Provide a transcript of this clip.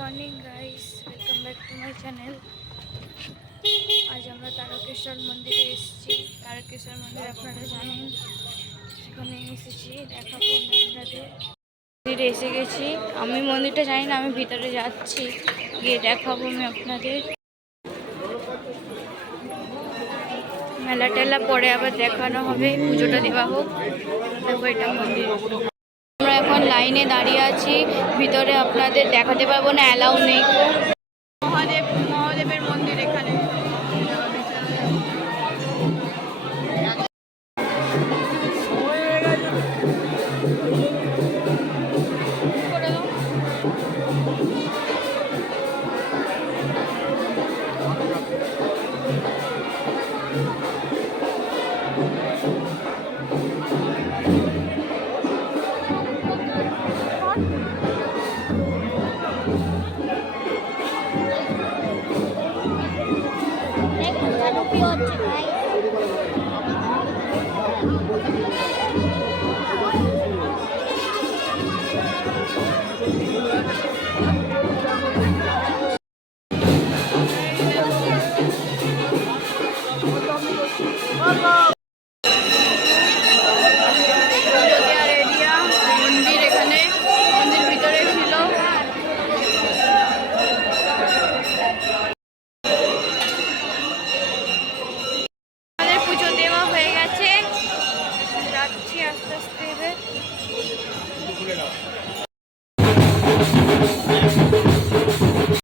Morning guys, welcome back to my channel. আজ আমরা তারকেশ্বর মন্দিরে এসেছি। তারকেশ্বর মন্দির আপনারা জানেন, সেখানে এসেছি, দেখাবো আমি আপনাদের। মন্দিরে এসে গেছি, আমি মন্দিরটা জানি না, আমি ভিতরে যাচ্ছি, গিয়ে দেখাবো আমি আপনাদের। মেলা টেলা পরে আবার দেখানো হবে, পুজোটা দেওয়া হোক। দেখো এটা মন্দির। আমরা এখন লাইনে দাঁড়িয়ে আছি, ভিতরে আপনাদের দেখাতে পারবো না, অ্যালাউ নেই। মহাদেব